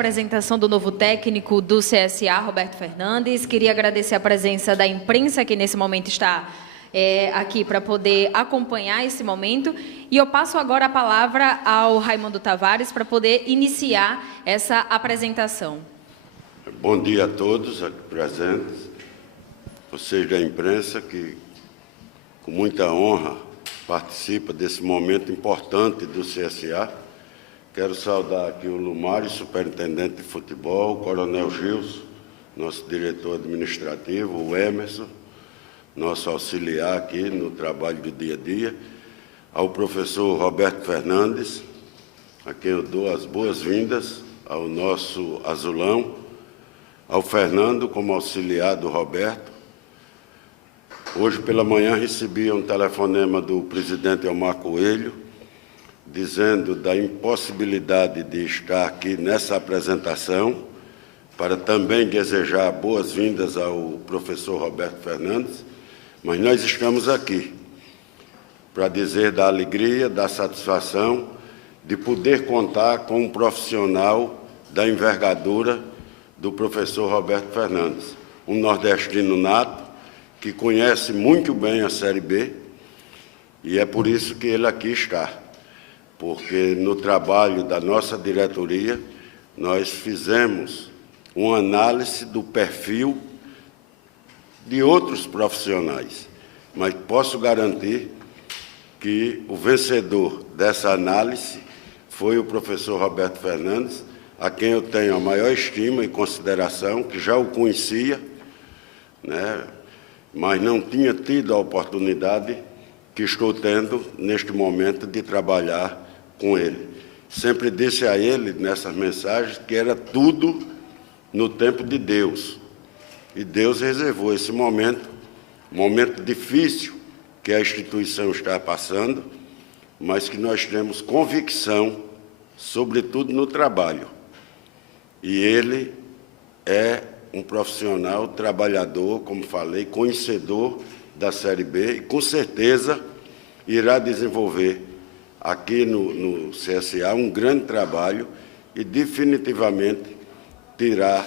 apresentação do novo técnico do CSA, Roberto Fernandes. Queria agradecer a presença da imprensa, que nesse momento está aqui para poder acompanhar esse momento. E eu passo agora a palavra ao Raimundo Tavares para poder iniciar essa apresentação. Bom dia a todos aqui presentes, vocês da imprensa que, com muita honra, participa desse momento importante do CSA. Quero saudar aqui o Lumário, superintendente de futebol, o Coronel Gilson, nosso diretor administrativo, o Emerson, nosso auxiliar aqui no trabalho do dia a dia, ao professor Roberto Fernandes, a quem eu dou as boas-vindas, ao nosso azulão, ao Fernando, como auxiliar do Roberto. Hoje pela manhã recebi um telefonema do presidente Elmar Coelho, dizendo da impossibilidade de estar aqui nessa apresentação, para também desejar boas-vindas ao professor Roberto Fernandes, mas nós estamos aqui para dizer da alegria, da satisfação de poder contar com um profissional da envergadura do professor Roberto Fernandes, um nordestino nato, que conhece muito bem a Série B, e é por isso que ele aqui está, porque no trabalho da nossa diretoria nós fizemos uma análise do perfil de outros profissionais, mas posso garantir que o vencedor dessa análise foi o professor Roberto Fernandes, a quem eu tenho a maior estima e consideração, que já o conhecia, né, mas não tinha tido a oportunidade que estou tendo neste momento de trabalhar com ele. Sempre disse a ele, nessas mensagens, que era tudo no tempo de Deus. E Deus reservou esse momento, um momento difícil que a instituição está passando, mas que nós temos convicção, sobretudo no trabalho. E ele é um profissional, trabalhador, como falei, conhecedor da Série B, e com certeza irá desenvolver aqui no CSA um grande trabalho e definitivamente tirar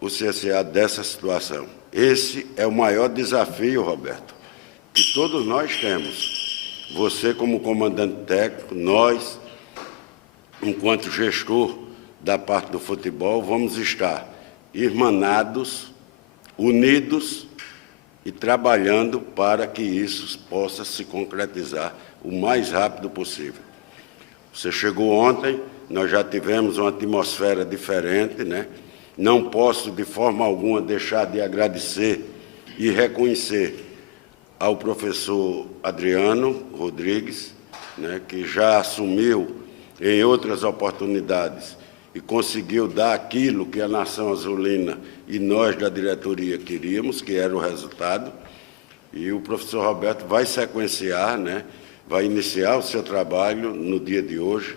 o CSA dessa situação. Esse é o maior desafio, Roberto, que todos nós temos. Você como comandante técnico, nós, enquanto gestor da parte do futebol, vamos estar irmanados, unidos e trabalhando para que isso possa se concretizar o mais rápido possível. Você chegou ontem, nós já tivemos uma atmosfera diferente, né? Não posso, de forma alguma, deixar de agradecer e reconhecer ao professor Adriano Rodrigues, né, que já assumiu em outras oportunidades e conseguiu dar aquilo que a Nação Azulina e nós da diretoria queríamos, que era o resultado. E o professor Roberto vai sequenciar, né, vai iniciar o seu trabalho no dia de hoje.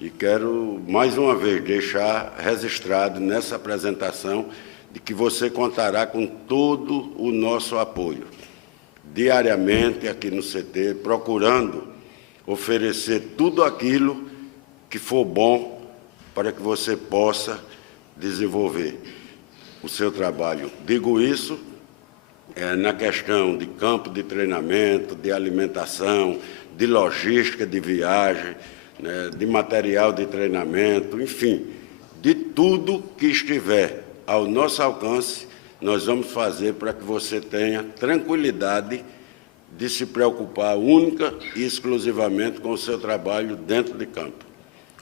E quero, mais uma vez, deixar registrado nessa apresentação de que você contará com todo o nosso apoio, diariamente aqui no CT, procurando oferecer tudo aquilo que for bom para que você possa desenvolver o seu trabalho. Digo isso na questão de campo de treinamento, de alimentação, de logística de viagem, né, de material de treinamento, enfim, de tudo que estiver ao nosso alcance, nós vamos fazer para que você tenha tranquilidade de se preocupar única e exclusivamente com o seu trabalho dentro de campo.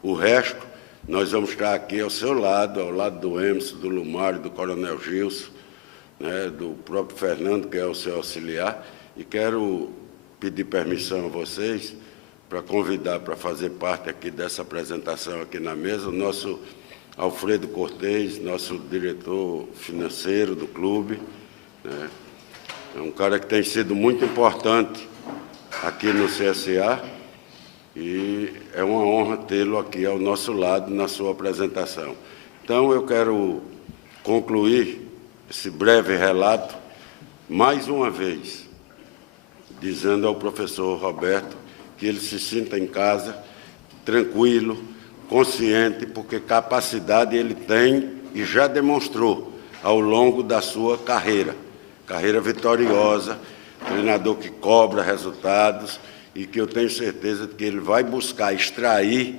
O resto, nós vamos estar aqui ao seu lado, ao lado do Emerson, do Lumário, do Coronel Gilson, né, do próprio Fernando, que é o seu auxiliar, e quero pedir permissão a vocês para convidar para fazer parte aqui dessa apresentação aqui na mesa o nosso Alfredo Cortez, nosso diretor financeiro do clube, né? É um cara que tem sido muito importante aqui no CSA e é uma honra tê-lo aqui ao nosso lado na sua apresentação. Então, eu quero concluir esse breve relato, mais uma vez, dizendo ao professor Roberto que ele se sinta em casa, tranquilo, consciente, porque capacidade ele tem e já demonstrou ao longo da sua carreira vitoriosa, treinador que cobra resultados e que eu tenho certeza de que ele vai buscar extrair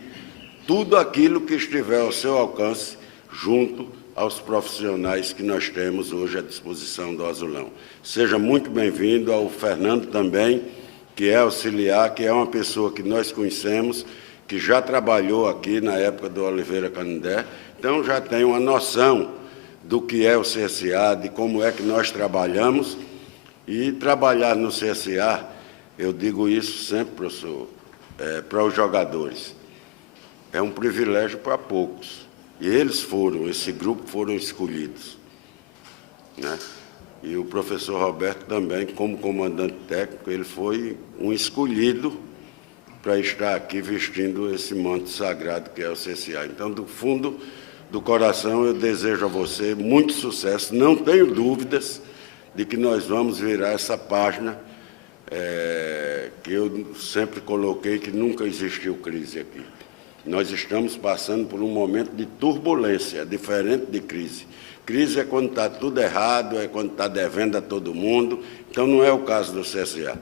tudo aquilo que estiver ao seu alcance junto aos profissionais que nós temos hoje à disposição do Azulão. Seja muito bem-vindo ao Fernando também, que é auxiliar, que é uma pessoa que nós conhecemos, que já trabalhou aqui na época do Oliveira Canindé, então já tem uma noção do que é o CSA, de como é que nós trabalhamos, e trabalhar no CSA, eu digo isso sempre, professor, para os jogadores, é um privilégio para poucos, e esse grupo foram escolhidos, né? E o professor Roberto também, como comandante técnico, ele foi um escolhido para estar aqui vestindo esse manto sagrado que é o CSA. Então, do fundo do coração, eu desejo a você muito sucesso. Não tenho dúvidas de que nós vamos virar essa página que eu sempre coloquei que nunca existiu crise aqui. Nós estamos passando por um momento de turbulência, diferente de crise. Crise é quando está tudo errado, é quando está devendo a todo mundo. Então, não é o caso do CSA.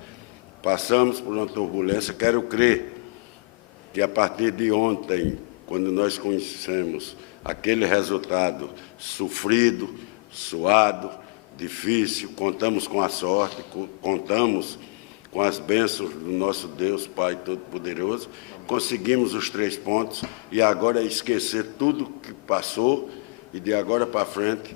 Passamos por uma turbulência. Quero crer que, a partir de ontem, quando nós conhecemos aquele resultado sofrido, suado, difícil, contamos com a sorte, contamos com as bênçãos do nosso Deus, Pai Todo-Poderoso, conseguimos os 3 pontos e agora é esquecer tudo que passou e de agora para frente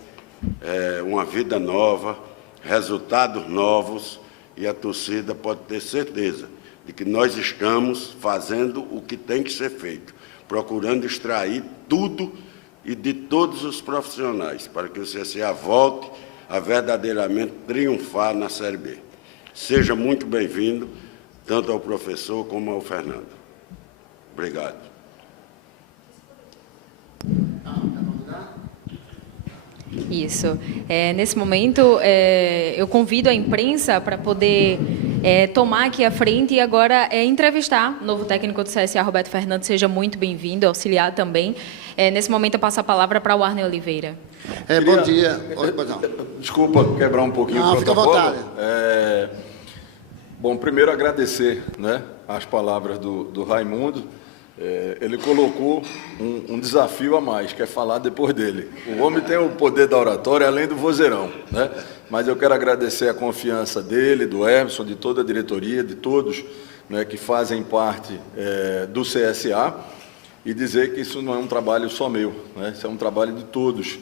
uma vida nova, resultados novos, e a torcida pode ter certeza de que nós estamos fazendo o que tem que ser feito, procurando extrair tudo e de todos os profissionais, para que o CSA volte a verdadeiramente triunfar na Série B. Seja muito bem-vindo, tanto ao professor como ao Fernando. Obrigado. Isso. Nesse momento, eu convido a imprensa para poder tomar aqui a frente e agora entrevistar o novo técnico do CSA, Roberto Fernandes. Seja muito bem-vindo, auxiliar também. Nesse momento, eu passo a palavra para o Warner Oliveira. Bom dia. Oi, Desculpa quebrar um pouquinho o protocolo. Fica à vontade. Bom, primeiro agradecer, né, as palavras do Raimundo. Ele colocou um desafio a mais, que é falar depois dele. O homem tem o poder da oratória, além do vozeirão, né? Mas eu quero agradecer a confiança dele, do Emerson, de toda a diretoria, de todos, né, que fazem parte do CSA, e dizer que isso não é um trabalho só meu, né? Isso é um trabalho de todos.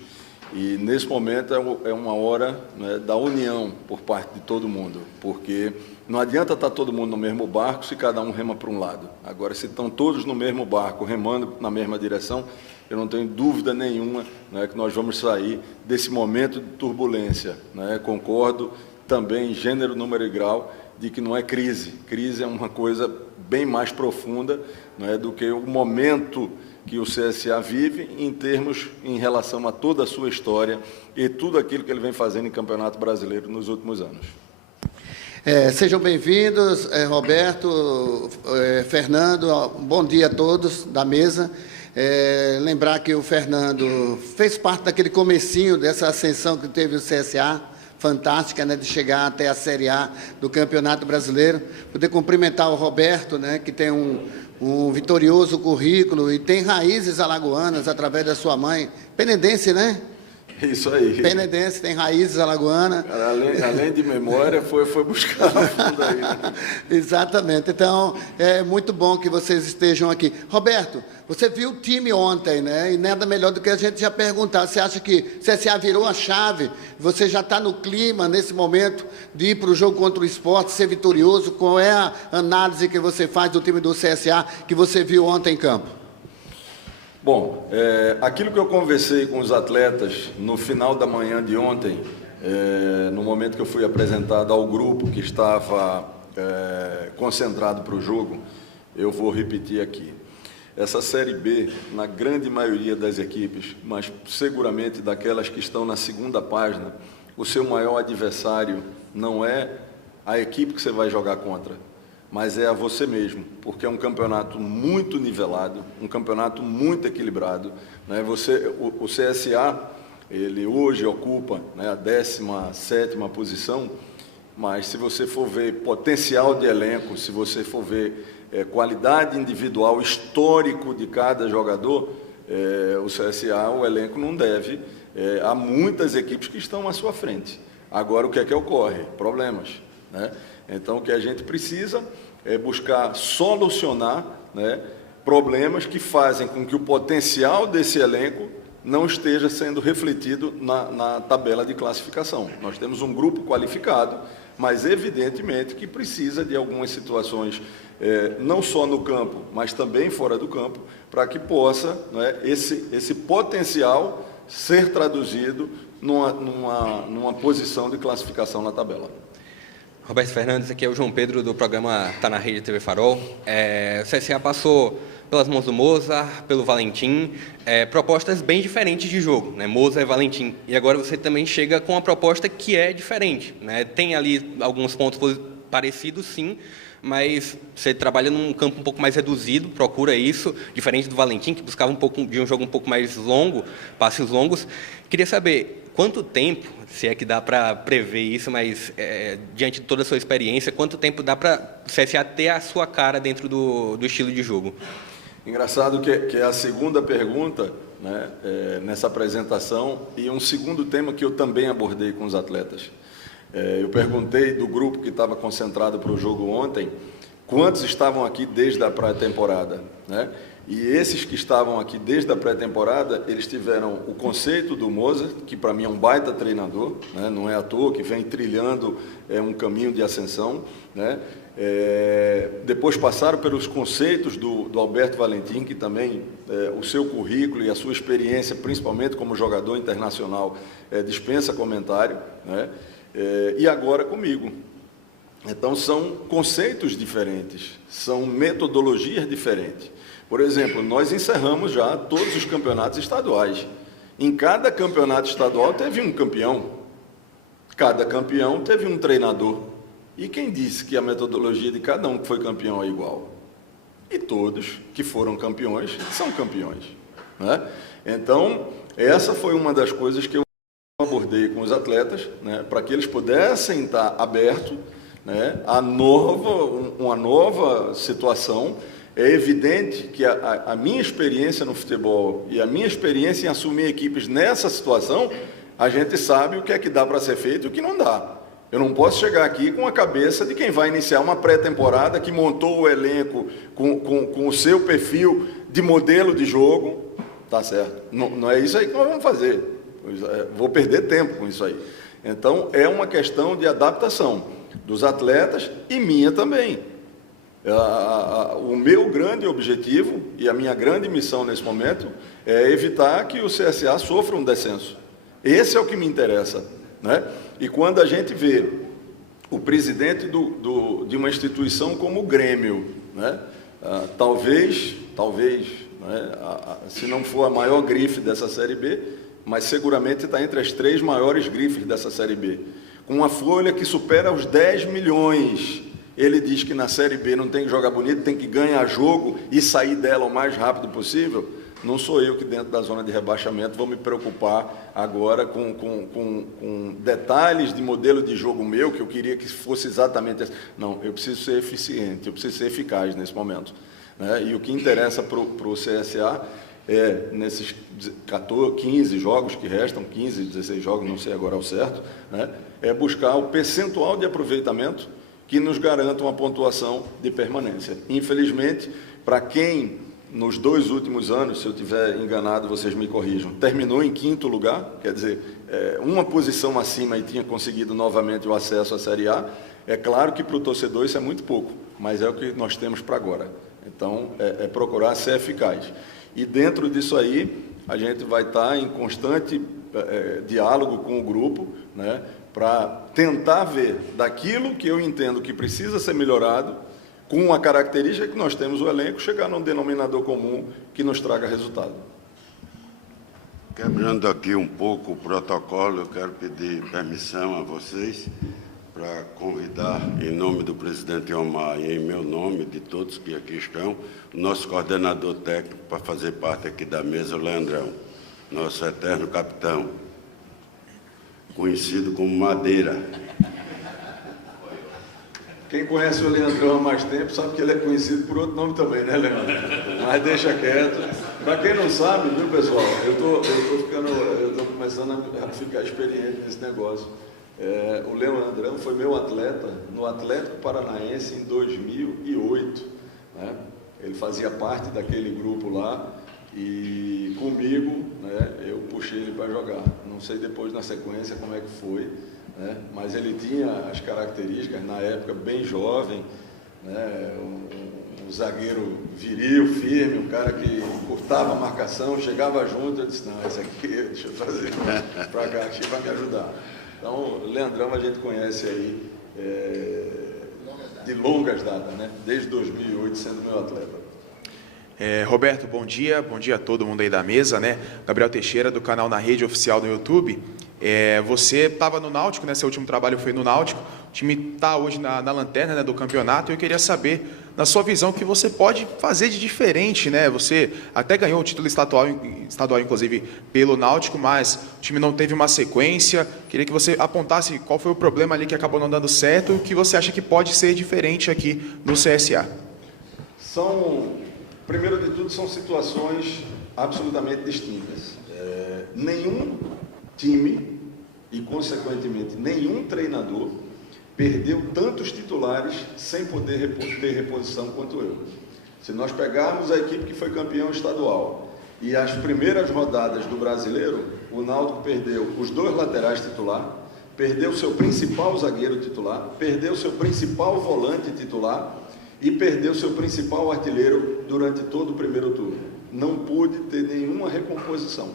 E, nesse momento, é uma hora, né, da união por parte de todo mundo, porque não adianta estar todo mundo no mesmo barco se cada um rema para um lado. Agora, se estão todos no mesmo barco, remando na mesma direção, eu não tenho dúvida nenhuma, né, que nós vamos sair desse momento de turbulência, né? Concordo também, em gênero, número e grau, de que não é crise. Crise é uma coisa bem mais profunda, né, do que o momento que o CSA vive em relação a toda a sua história e tudo aquilo que ele vem fazendo em Campeonato Brasileiro nos últimos anos. Sejam bem-vindos, Roberto, Fernando, bom dia a todos da mesa. Lembrar que o Fernando fez parte daquele comecinho dessa ascensão que teve o CSA, fantástica, né, de chegar até a Série A do Campeonato Brasileiro. Poder cumprimentar o Roberto, né, que tem um vitorioso currículo e tem raízes alagoanas através da sua mãe, penedense, né? Isso aí. Penedense, tem raízes alagoanas. Além de memória, foi buscar no fundo aí. Né? Exatamente. Então, é muito bom que vocês estejam aqui. Roberto, você viu o time ontem, né? E nada melhor do que a gente já perguntar. Você acha que o CSA virou a chave? Você já está no clima, nesse momento, de ir para o jogo contra o Sport, ser vitorioso? Qual é a análise que você faz do time do CSA que você viu ontem em campo? Bom, aquilo que eu conversei com os atletas no final da manhã de ontem, no momento que eu fui apresentado ao grupo que estava concentrado para o jogo, eu vou repetir aqui. Essa Série B, na grande maioria das equipes, mas seguramente daquelas que estão na segunda página, o seu maior adversário não é a equipe que você vai jogar contra. mas é a você mesmo, porque é um campeonato muito nivelado, um campeonato muito equilibrado, né? O CSA, ele hoje ocupa, né, a 17ª posição, mas se você for ver potencial de elenco, se você for ver qualidade individual, histórico de cada jogador, o CSA, o elenco não deve a muitas equipes que estão à sua frente. Agora, o que é que ocorre? Problemas, né? Então, o que a gente precisa é buscar solucionar, né, problemas que fazem com que o potencial desse elenco não esteja sendo refletido na tabela de classificação. Nós temos um grupo qualificado, mas evidentemente que precisa de algumas situações, não só no campo, mas também fora do campo, para que possa, né, esse potencial ser traduzido numa posição de classificação na tabela. Roberto Fernandes, aqui é o João Pedro do programa Tá na Rede TV Farol. O CSA passou pelas mãos do Mozart, pelo Valentim, propostas bem diferentes de jogo, né? Mozart e Valentim. E agora você também chega com uma proposta que é diferente, né? Tem ali alguns pontos parecidos, sim, mas você trabalha num campo um pouco mais reduzido, procura isso, diferente do Valentim, que buscava um jogo um pouco mais longo, passes longos. Queria saber quanto tempo, se é que dá para prever isso, mas diante de toda a sua experiência, quanto tempo dá para o CSA ter a sua cara dentro do estilo de jogo? Engraçado que é a segunda pergunta, né, nessa apresentação, e um segundo tema que eu também abordei com os atletas. Eu perguntei do grupo que estava concentrado para o jogo ontem, quantos estavam aqui desde a pré-temporada, né? E esses que estavam aqui desde a pré-temporada, eles tiveram o conceito do Mozart, que para mim é um baita treinador, né? Não é à toa, que vem trilhando um caminho de ascensão, né? Depois passaram pelos conceitos do Alberto Valentim, que também o seu currículo e a sua experiência, principalmente como jogador internacional, dispensa comentário, né? E agora comigo. Então, são conceitos diferentes, são metodologias diferentes. Por exemplo, nós encerramos já todos os campeonatos estaduais. Em cada campeonato estadual teve um campeão. Cada campeão teve um treinador. E quem disse que a metodologia de cada um que foi campeão é igual? E todos que foram campeões são campeões, né? Então, essa foi uma das coisas que eu abordei com os atletas, né, para que eles pudessem estar abertos, né, a uma nova situação. É evidente que a minha experiência no futebol e a minha experiência em assumir equipes nessa situação, a gente sabe o que é que dá para ser feito e o que não dá. Eu não posso chegar aqui com a cabeça de quem vai iniciar uma pré-temporada, que montou o elenco com o seu perfil de modelo de jogo. Tá certo. Não é isso aí que nós vamos fazer. Vou perder tempo com isso aí. Então, é uma questão de adaptação dos atletas e minha também. O meu grande objetivo e a minha grande missão nesse momento é evitar que o CSA sofra um descenso. Esse é o que me interessa, né? E quando a gente vê o presidente de uma instituição como o Grêmio, né? Talvez, né? Se não for a maior grife dessa Série B, mas seguramente está entre as 3 maiores grifes dessa Série B, com uma folha que supera os 10 milhões. Ele diz que na Série B não tem que jogar bonito, tem que ganhar jogo e sair dela o mais rápido possível. Não sou eu que, dentro da zona de rebaixamento, vou me preocupar agora com detalhes de modelo de jogo meu, que eu queria que fosse exatamente assim. Não, eu preciso ser eficiente, eu preciso ser eficaz nesse momento, né? E o que interessa para o CSA nesses 15 jogos que restam, 15, 16 jogos, não sei agora ao certo, né? É buscar o percentual de aproveitamento que nos garanta uma pontuação de permanência. Infelizmente, para quem nos 2 últimos anos, se eu estiver enganado, vocês me corrijam, terminou em 5º lugar, quer dizer, uma posição acima e tinha conseguido novamente o acesso à Série A, é claro que para o torcedor isso é muito pouco, mas é o que nós temos para agora. Então, é procurar ser eficaz. E dentro disso aí, a gente vai estar em constante diálogo com o grupo, né, para tentar ver daquilo que eu entendo que precisa ser melhorado, com a característica que nós temos o elenco, chegar num denominador comum que nos traga resultado. Quebrando aqui um pouco o protocolo, eu quero pedir permissão a vocês para convidar, em nome do presidente Omar e em meu nome, de todos que aqui estão, o nosso coordenador técnico para fazer parte aqui da mesa, o Leandrão, nosso eterno capitão, conhecido como Madeira. Quem conhece o Leandrão há mais tempo sabe que ele é conhecido por outro nome também, né, Leandro? Mas deixa quieto. Para quem não sabe, viu, pessoal, eu tô começando a ficar experiente nesse negócio. O Leandrão foi meu atleta no Atlético Paranaense em 2008. Né? Ele fazia parte daquele grupo lá e comigo, né, eu puxei ele para jogar. Não sei depois na sequência como é que foi, né? Mas ele tinha as características, na época bem jovem, né? Um zagueiro viril, firme, um cara que cortava a marcação, chegava junto, eu disse, não, esse aqui, deixa eu fazer para cá, que vai me ajudar. Então, Leandrão a gente conhece aí de longas datas, né? Desde 2008 sendo meu atleta. Roberto, bom dia a todo mundo aí da mesa, né? Gabriel Teixeira, do canal Na Rede Oficial no YouTube. Você estava no Náutico, né? Seu último trabalho foi no Náutico. O time está hoje na lanterna, né, do campeonato. E eu queria saber, na sua visão, o que você pode fazer de diferente, né? Você até ganhou o título estadual, inclusive, pelo Náutico, mas o time não teve uma sequência. Queria que você apontasse qual foi o problema ali que acabou não dando certo e o que você acha que pode ser diferente aqui no CSA. Primeiro de tudo, são situações absolutamente distintas. Nenhum time e, consequentemente, nenhum treinador perdeu tantos titulares sem poder ter reposição quanto eu. Se nós pegarmos a equipe que foi campeão estadual e as primeiras rodadas do Brasileiro, o Náutico perdeu os 2 laterais titular, perdeu seu principal zagueiro titular, perdeu seu principal volante titular e perdeu seu principal artilheiro durante todo o primeiro turno. Não pude ter nenhuma recomposição,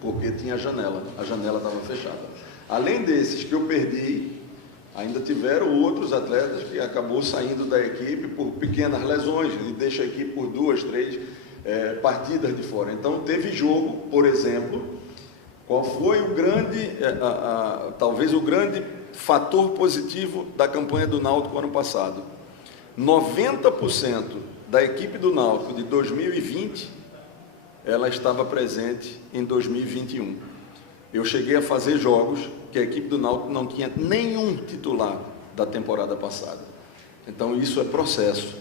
porque tinha a janela estava fechada. Além desses que eu perdi, ainda tiveram outros atletas que acabou saindo da equipe por pequenas lesões, e deixa a equipe por 2, 3 partidas de fora. Então teve jogo, por exemplo, qual foi o grande, talvez o grande fator positivo da campanha do Náutico ano passado? 90% da equipe do Náutico de 2020, ela estava presente em 2021. Eu cheguei a fazer jogos que a equipe do Náutico não tinha nenhum titular da temporada passada. Então isso é processo.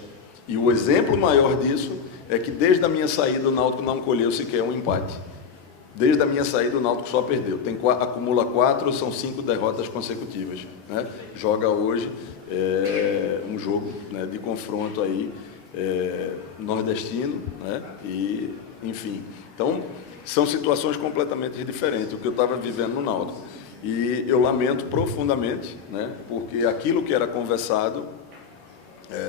E o exemplo maior disso é que desde a minha saída o Náutico não colheu sequer um empate. Desde a minha saída o Náutico só perdeu. Acumula 4, são 5 derrotas consecutivas, né? Joga hoje um jogo, né, de confronto aí nordestino, né? E enfim, então são situações completamente diferentes o que eu estava vivendo no Náutico. E eu lamento profundamente, né? Porque aquilo que era conversado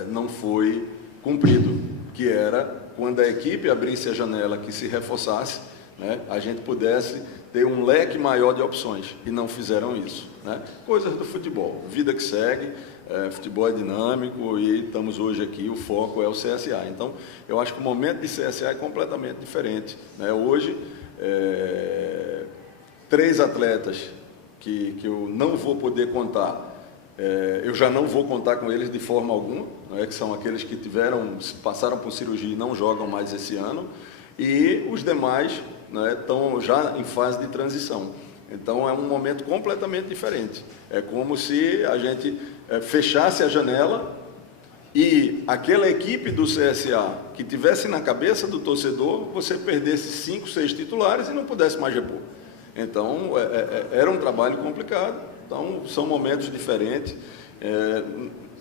não foi cumprido, que era quando a equipe abrisse a janela, que se reforçasse, né, a gente pudesse ter um leque maior de opções, e não fizeram isso, né? Coisas do futebol, vida que segue, futebol é dinâmico e estamos hoje aqui, o foco é o CSA. Então, eu acho que o momento de CSA é completamente diferente, né? Hoje, 3 atletas que eu não vou poder contar, eu já não vou contar com eles de forma alguma, né, que são aqueles que passaram por cirurgia e não jogam mais esse ano, e os demais, né, estão já em fase de transição. Então é um momento completamente diferente. É como se a gente fechasse a janela e aquela equipe do CSA que tivesse na cabeça do torcedor, você perdesse 5, 6 titulares e não pudesse mais repor. Então era um trabalho complicado. Então são momentos diferentes.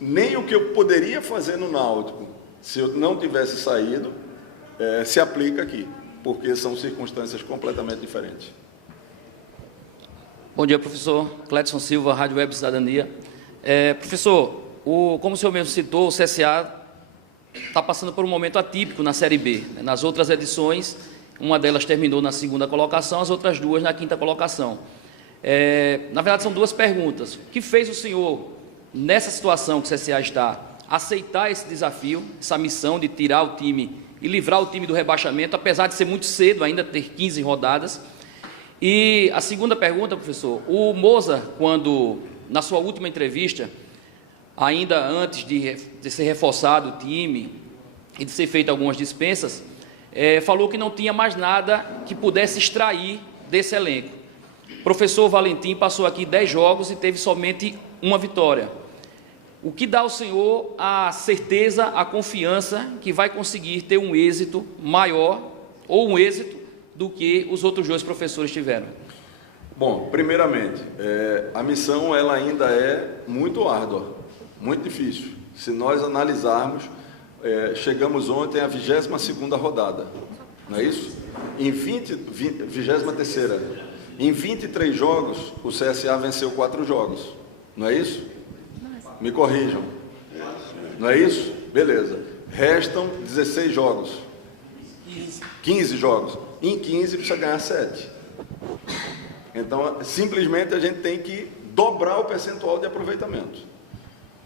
Nem o que eu poderia fazer no Náutico, se eu não tivesse saído, se aplica aqui, porque são circunstâncias completamente diferentes. Bom dia, professor. Cledson Silva, Rádio Web Cidadania. Professor, como o senhor mesmo citou, o CSA está passando por um momento atípico na Série B. Nas outras edições, uma delas terminou na 2ª colocação, as outras 2 na 5ª colocação. Na verdade, são 2 perguntas. O que fez o senhor, nessa situação que o CSA está, aceitar esse desafio, essa missão de tirar o time e livrar o time do rebaixamento, apesar de ser muito cedo, ainda ter 15 rodadas? E a segunda pergunta, professor, o Moza, quando na sua última entrevista, ainda antes de ser reforçado o time e de ser feito algumas dispensas, falou que não tinha mais nada que pudesse extrair desse elenco. O professor Valentim passou aqui 10 jogos e teve somente uma vitória. O que dá ao senhor a certeza, a confiança que vai conseguir ter um êxito maior ou um êxito do que os outros 2 professores tiveram? Bom, primeiramente, a missão ela ainda é muito árdua, muito difícil. Se nós analisarmos, chegamos ontem à 22ª rodada, não é isso? Em 23ª. Em 23 jogos, o CSA venceu 4 jogos, não é isso? Me corrijam. Não é isso? Beleza. Restam 16 jogos. 15 jogos. Em 15 precisa ganhar 7. Então, simplesmente a gente tem que dobrar o percentual de aproveitamento.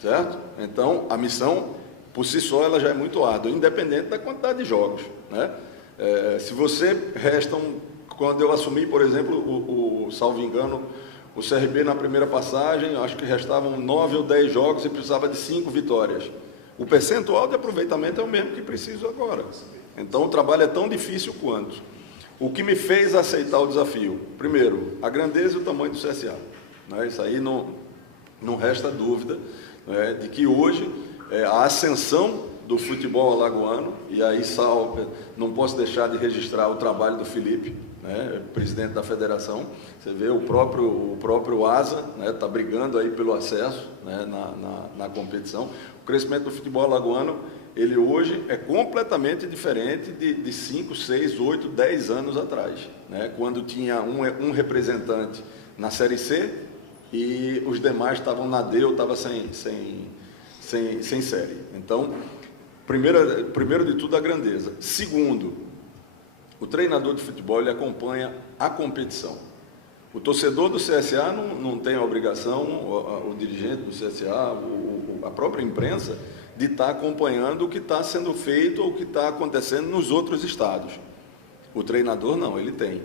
Certo? Então, a missão, por si só, ela já é muito árdua, independente da quantidade de jogos, né? Se você restam, quando eu assumi, por exemplo, salvo engano, o CRB na primeira passagem, acho que restavam 9 ou 10 jogos e precisava de 5 vitórias. O percentual de aproveitamento é o mesmo que preciso agora. Então, o trabalho é tão difícil quanto. O que me fez aceitar o desafio? Primeiro, a grandeza e o tamanho do CSA. Né? Isso aí não resta dúvida, né, de que hoje a ascensão do futebol alagoano, e aí não posso deixar de registrar o trabalho do Felipe, né, presidente da federação. Você vê o próprio ASA está brigando aí pelo acesso, né, na competição. O crescimento do futebol alagoano, ele hoje é completamente diferente de 5, 6, 8, 10 anos atrás, né, quando tinha um representante na Série C e os demais estavam na D ou estavam sem série. Então, primeiro de tudo, a grandeza. Segundo, o treinador de futebol, ele acompanha a competição. O torcedor do CSA não tem a obrigação, o dirigente do CSA, a própria imprensa, de estar acompanhando o que está sendo feito ou o que está acontecendo nos outros estados. O treinador não, ele tem.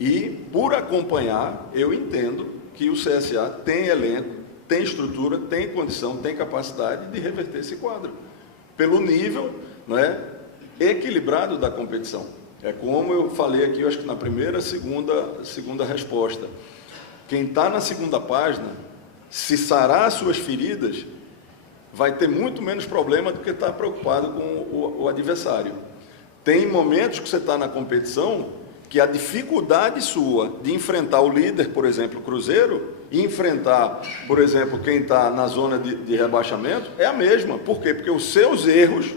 E, por acompanhar, eu entendo que o CSA tem elenco, tem estrutura, tem condição, tem capacidade de reverter esse quadro, pelo nível, né, equilibrado da competição. É como eu falei aqui, eu acho que na primeira, segunda resposta. Quem está na segunda página, se sarar suas feridas, vai ter muito menos problema do que estar preocupado com o adversário. Tem momentos que você está na competição que a dificuldade sua de enfrentar o líder, por exemplo, o Cruzeiro, e enfrentar, por exemplo, quem está na zona de rebaixamento, é a mesma. Por quê? Porque os seus erros,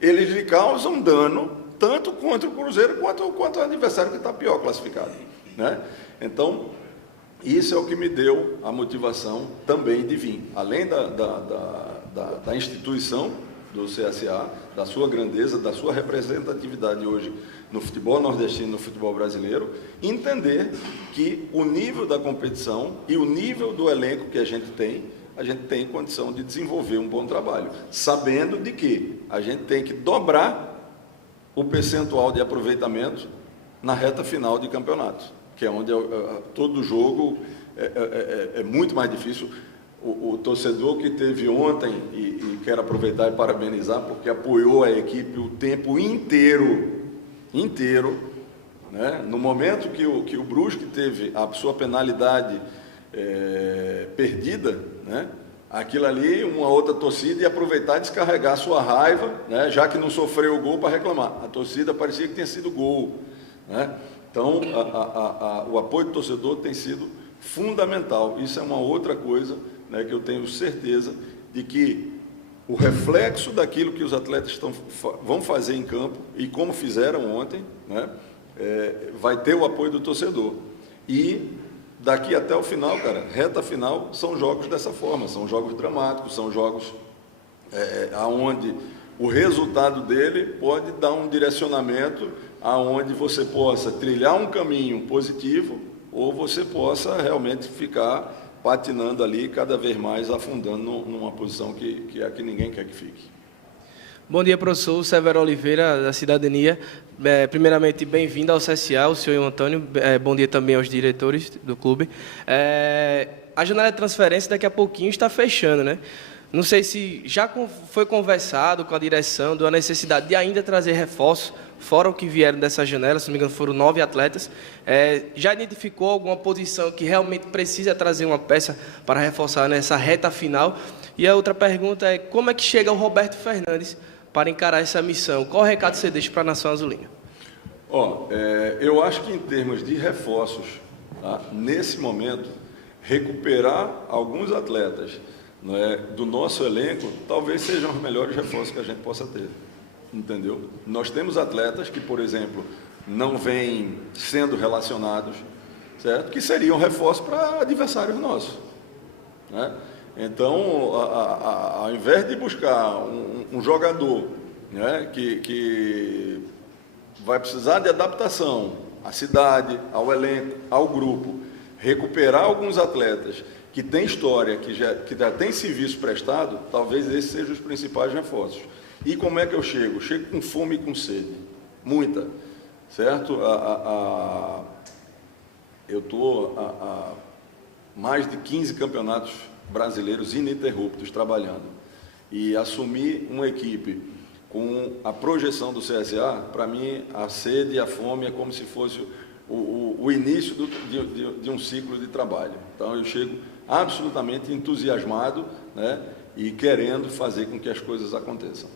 eles lhe causam dano, tanto contra o Cruzeiro quanto o adversário que está pior classificado, né? Então, isso é o que me deu a motivação também de vir. Além da instituição do CSA, da sua grandeza, da sua representatividade hoje no futebol nordestino, no futebol brasileiro, entender que o nível da competição e o nível do elenco que a gente tem condição de desenvolver um bom trabalho, sabendo de que a gente tem que dobrar o percentual de aproveitamento na reta final de campeonato, que é onde todo jogo é muito mais difícil. O torcedor que teve ontem, e quero aproveitar e parabenizar, porque apoiou a equipe o tempo inteiro, né? No momento que o Brusque teve a sua penalidade perdida, né? Aquilo ali, uma outra torcida ia aproveitar e descarregar a sua raiva, né? Já que não sofreu o gol, para reclamar. A torcida parecia que tinha sido gol, né? Então, o apoio do torcedor tem sido fundamental. Isso é uma outra coisa, né, que eu tenho certeza de que o reflexo daquilo que os atletas vão fazer em campo, e como fizeram ontem, né, vai ter o apoio do torcedor. E daqui até o final, cara, reta final, são jogos dessa forma, são jogos dramáticos, são jogos aonde o resultado dele pode dar um direcionamento aonde você possa trilhar um caminho positivo ou você possa realmente ficar patinando ali, cada vez mais afundando numa posição que é a que ninguém quer que fique. Bom dia, professor Severo Oliveira, da Cidadania. Primeiramente, bem-vindo ao CSA, o senhor e o Antônio. Bom dia também aos diretores do clube. a janela de transferência daqui a pouquinho está fechando, né? Não sei se já foi conversado com a direção da necessidade de ainda trazer reforços, fora o que vieram dessa janela, se não me engano foram 9 atletas. Já identificou alguma posição que realmente precisa trazer uma peça para reforçar nessa reta final? E a outra pergunta é, como é que chega o Roberto Fernandes para encarar essa missão? Qual recado você deixa para a Nação Azulina? Eu acho que em termos de reforços, tá, nesse momento, recuperar alguns atletas, do nosso elenco, talvez sejam os melhores reforços que a gente possa ter, entendeu? Nós temos atletas que, por exemplo, não vêm sendo relacionados, certo? Que seriam reforços para adversários nossos, né? Então, ao invés de buscar um jogador, né, que vai precisar de adaptação à cidade, ao elenco, ao grupo, recuperar alguns atletas que têm história, que já têm serviço prestado, talvez esses sejam os principais reforços. E como é que eu chego? Chego com fome e com sede, muita, certo? Eu estou há mais de 15 campeonatos brasileiros ininterruptos trabalhando, e assumir uma equipe com a projeção do CSA, para mim, a sede e a fome é como se fosse o início de um ciclo de trabalho. Então, eu chego absolutamente entusiasmado, né, e querendo fazer com que as coisas aconteçam.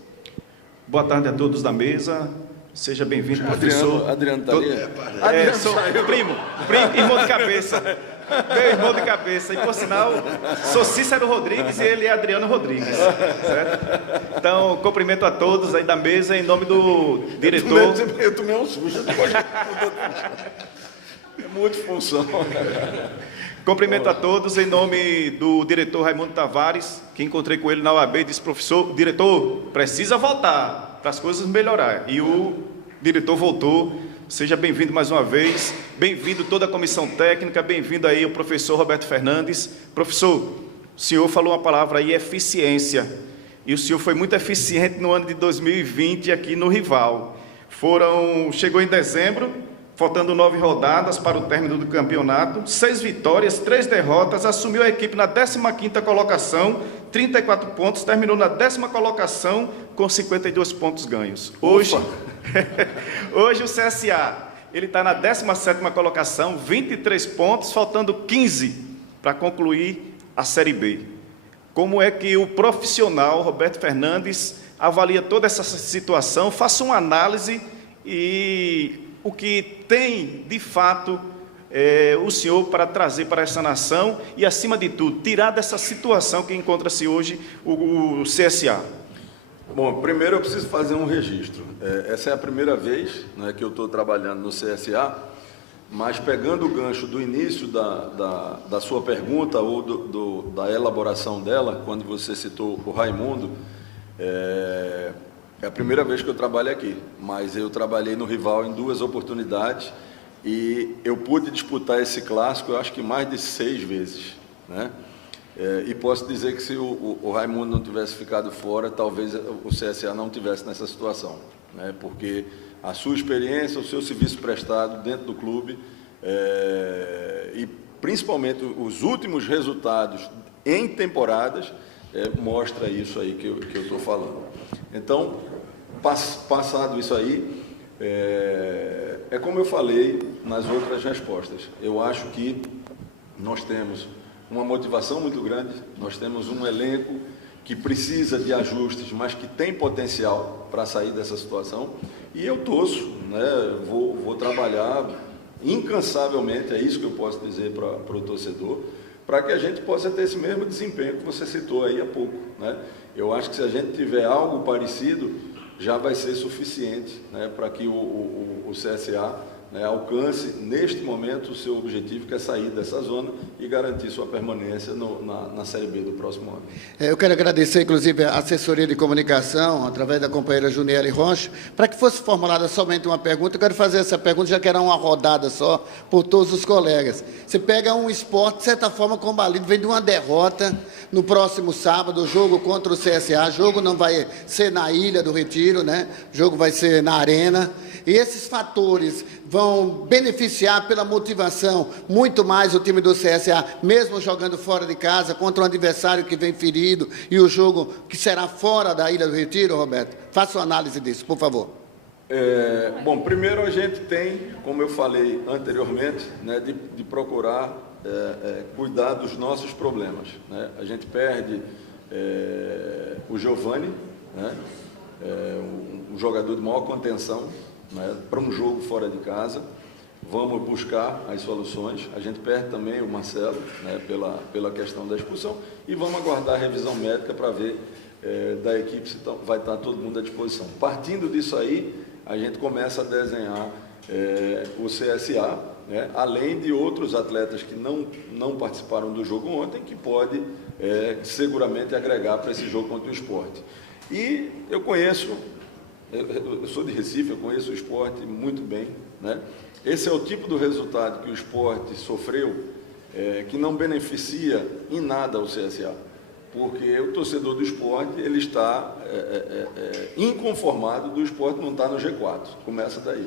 Boa tarde a todos da mesa. Seja bem-vindo, professor. Adriano está ali? Sou primo, irmão de cabeça. Meu irmão de cabeça. E, por sinal, sou Cícero Rodrigues e ele é Adriano Rodrigues. Certo? Então, cumprimento a todos aí da mesa, em nome do diretor. Eu tomei um susto. É multifunção. Cumprimento a todos em nome do diretor Raimundo Tavares, que encontrei com ele na UAB e disse, professor, diretor, precisa voltar para as coisas melhorar. E o diretor voltou. Seja bem-vindo mais uma vez, bem-vindo toda a comissão técnica, bem-vindo aí o professor Roberto Fernandes. Professor, o senhor falou uma palavra aí, eficiência, e o senhor foi muito eficiente no ano de 2020 aqui no Rival. Chegou em dezembro, faltando 9 rodadas para o término do campeonato, 6 vitórias, 3 derrotas, assumiu a equipe na 15ª colocação, 34 pontos, terminou na 10ª colocação com 52 pontos ganhos. Hoje o CSA, ele está na 17ª colocação, 23 pontos, faltando 15 para concluir a Série B. Como é que o profissional Roberto Fernandes avalia toda essa situação? Faça uma análise e o que tem, de fato, o senhor para trazer para essa nação e, acima de tudo, tirar dessa situação que encontra-se hoje o CSA. Bom, primeiro eu preciso fazer um registro. Essa é a primeira vez, né, que eu estou trabalhando no CSA, mas pegando o gancho do início da sua pergunta ou da elaboração dela, quando você citou o Raimundo, é a primeira vez que eu trabalho aqui, mas eu trabalhei no Rival em 2 oportunidades e eu pude disputar esse clássico, eu acho que mais de 6 vezes, né? E posso dizer que se o Raimundo não tivesse ficado fora, talvez o CSA não tivesse nessa situação, né? Porque a sua experiência, o seu serviço prestado dentro do clube e principalmente os últimos resultados em temporadas mostra isso aí que eu estou falando. Então, passado isso aí, é como eu falei nas outras respostas, eu acho que nós temos uma motivação muito grande, nós temos um elenco que precisa de ajustes, mas que tem potencial para sair dessa situação, e eu torço, né, vou trabalhar incansavelmente, é isso que eu posso dizer para o torcedor, para que a gente possa ter esse mesmo desempenho que você citou aí há pouco, né? Eu acho que se a gente tiver algo parecido, já vai ser suficiente, né, para que o CSA, né, alcance, neste momento, o seu objetivo, que é sair dessa zona e garantir sua permanência na Série B do próximo ano. Eu quero agradecer, inclusive, a assessoria de comunicação, através da companheira Juniele Rocha, para que fosse formulada somente uma pergunta. Eu quero fazer essa pergunta, já que era uma rodada só, por todos os colegas. Você pega um esporte, de certa forma, combalido, vem de uma derrota no próximo sábado, o jogo contra o CSA. O jogo não vai ser na Ilha do Retiro, né? O jogo vai ser na Arena. E esses fatores vão beneficiar pela motivação muito mais o time do CSA, mesmo jogando fora de casa, contra um adversário que vem ferido, e o jogo que será fora da Ilha do Retiro, Roberto? Faça uma análise disso, por favor. Bom, primeiro a gente tem, como eu falei anteriormente, né, de procurar cuidar dos nossos problemas, né? A gente perde o Giovani, né, um jogador de maior contenção, né, para um jogo fora de casa. Vamos buscar as soluções. A gente perde também o Marcelo, né, pela questão da expulsão, e vamos aguardar a revisão médica para ver da equipe se vai estar todo mundo à disposição. Partindo disso aí, a gente começa a desenhar o CSA, né, além de outros atletas que não participaram do jogo ontem, que pode seguramente agregar para esse jogo contra o Sport. E eu sou de Recife, eu conheço o Sport muito bem, né? Esse é o tipo do resultado que o Sport sofreu, que não beneficia em nada o CSA, porque o torcedor do Sport ele está inconformado do Sport não estar no G4, começa daí.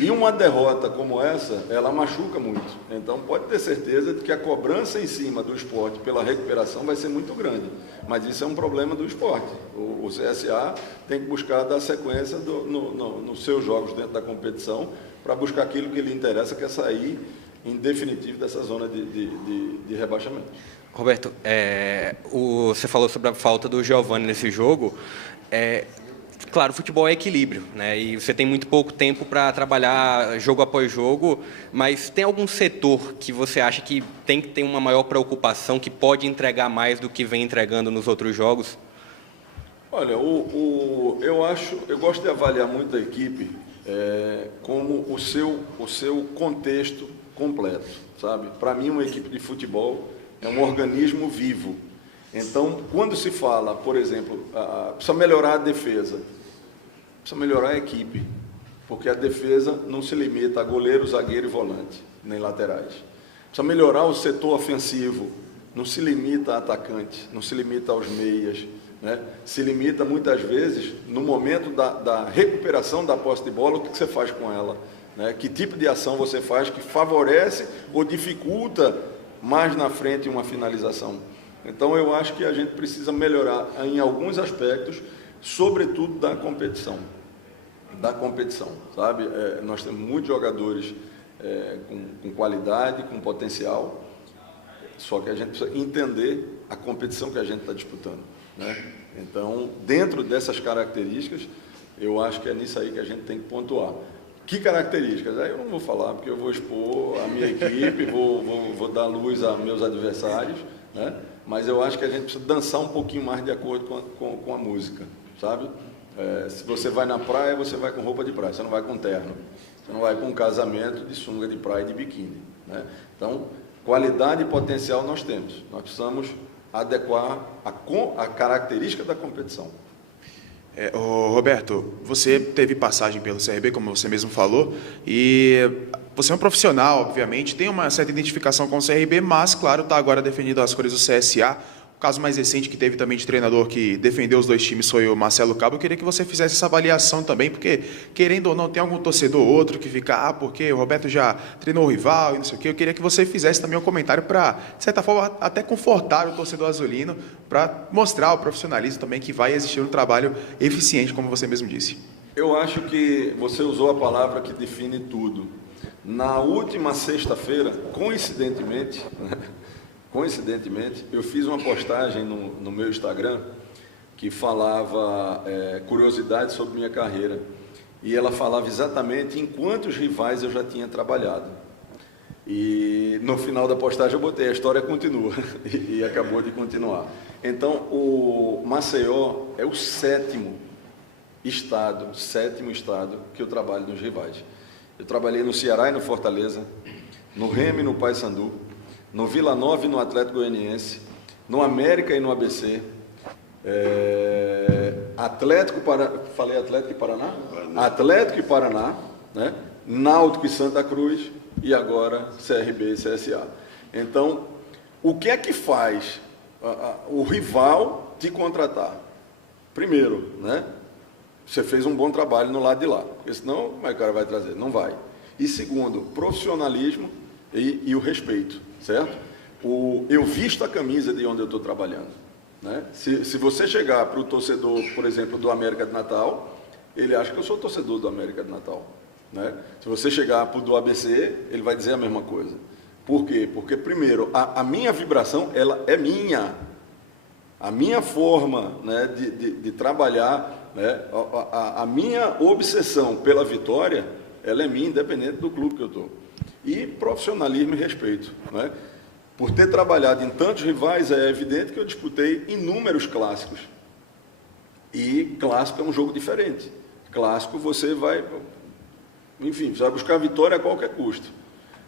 E uma derrota como essa, ela machuca muito. Então, pode ter certeza de que a cobrança em cima do Sport pela recuperação vai ser muito grande. Mas isso é um problema do Sport. O CSA tem que buscar dar sequência nos seus jogos dentro da competição para buscar aquilo que lhe interessa, que é sair, em definitivo, dessa zona de rebaixamento. Roberto, você falou sobre a falta do Giovani nesse jogo. Claro, o futebol é equilíbrio, né? E você tem muito pouco tempo para trabalhar jogo após jogo, mas tem algum setor que você acha que tem que ter uma maior preocupação, que pode entregar mais do que vem entregando nos outros jogos? Olha, eu gosto de avaliar muito a equipe como o seu contexto completo, sabe? Para mim, uma equipe de futebol é um organismo vivo. Então, quando se fala, por exemplo, precisa melhorar a defesa, precisa melhorar a equipe, porque a defesa não se limita a goleiro, zagueiro e volante, nem laterais. Precisa melhorar o setor ofensivo, não se limita a atacante, não se limita aos meias, né? Se limita muitas vezes, no momento da recuperação da posse de bola, o que você faz com ela, né? Que tipo de ação você faz que favorece ou dificulta mais na frente uma finalização. Então, eu acho que a gente precisa melhorar em alguns aspectos, sobretudo da competição. Sabe? Nós temos muitos jogadores com qualidade, com potencial, só que a gente precisa entender a competição que a gente está disputando, né? Então, dentro dessas características, eu acho que é nisso aí que a gente tem que pontuar. Que características? Aí eu não vou falar, porque eu vou expor a minha equipe, vou dar luz a meus adversários, né? Mas eu acho que a gente precisa dançar um pouquinho mais de acordo com a música, sabe? Se você vai na praia, você vai com roupa de praia, você não vai com terno, você não vai com um casamento de sunga de praia e de biquíni, né? Então, qualidade e potencial nós temos, nós precisamos adequar a característica da competição. Roberto, você teve passagem pelo CRB, como você mesmo falou, e você é um profissional, obviamente, tem uma certa identificação com o CRB, mas, claro, está agora defendendo as cores do CSA. O caso mais recente que teve também de treinador que defendeu os dois times foi o Marcelo Cabo. Eu queria que você fizesse essa avaliação também, porque, querendo ou não, tem algum torcedor ou outro que fica, porque o Roberto já treinou o rival e não sei o quê. Eu queria que você fizesse também um comentário para, de certa forma, até confortar o torcedor azulino, para mostrar o profissionalismo também que vai existir um trabalho eficiente, como você mesmo disse. Eu acho que você usou a palavra que define tudo. Na última sexta-feira, coincidentemente, eu fiz uma postagem no meu Instagram que falava curiosidades sobre minha carreira. E ela falava exatamente em quantos rivais eu já tinha trabalhado. E no final da postagem eu botei, a história continua, e acabou de continuar. Então, o Maceió é o sétimo estado que eu trabalho nos rivais. Eu trabalhei no Ceará e no Fortaleza, no Remo e no Paysandu, no Vila Nova e no Atlético Goianiense, no América e no ABC, falei Atlético e Paraná? Atlético e Paraná, né? Náutico e Santa Cruz, e agora CRB e CSA. Então, o que é que faz o rival te contratar? Primeiro, né? você fez um bom trabalho no lado de lá, porque senão como é que o cara vai trazer? Não vai. E segundo, profissionalismo e o respeito, certo? Eu visto a camisa de onde eu estou trabalhando, né? Se você chegar para o torcedor, por exemplo, do América de Natal, ele acha que eu sou torcedor do América de Natal, né? Se você chegar para o do ABC, ele vai dizer a mesma coisa. Por quê? Porque, primeiro, a minha vibração, ela é minha. A minha forma, né, de trabalhar, né, a minha obsessão pela vitória, ela é minha, independente do clube que eu estou. E profissionalismo e respeito, né? Por ter trabalhado em tantos rivais, é evidente que eu disputei inúmeros clássicos. E clássico é um jogo diferente. Clássico você vai, enfim, você vai buscar a vitória a qualquer custo.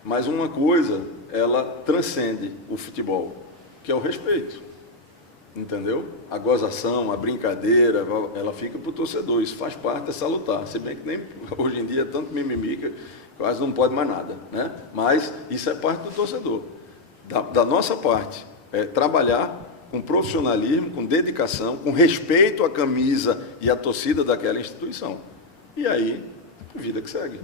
Mas uma coisa, ela transcende o futebol, que é o respeito. Entendeu? A gozação, a brincadeira, ela fica para o torcedor. Isso faz parte, é salutar. Se bem que nem hoje em dia é tanto mimimi que quase não pode mais nada, né? Mas isso é parte do torcedor. Da nossa parte, é trabalhar com profissionalismo, com dedicação, com respeito à camisa e à torcida daquela instituição. E aí, vida que segue.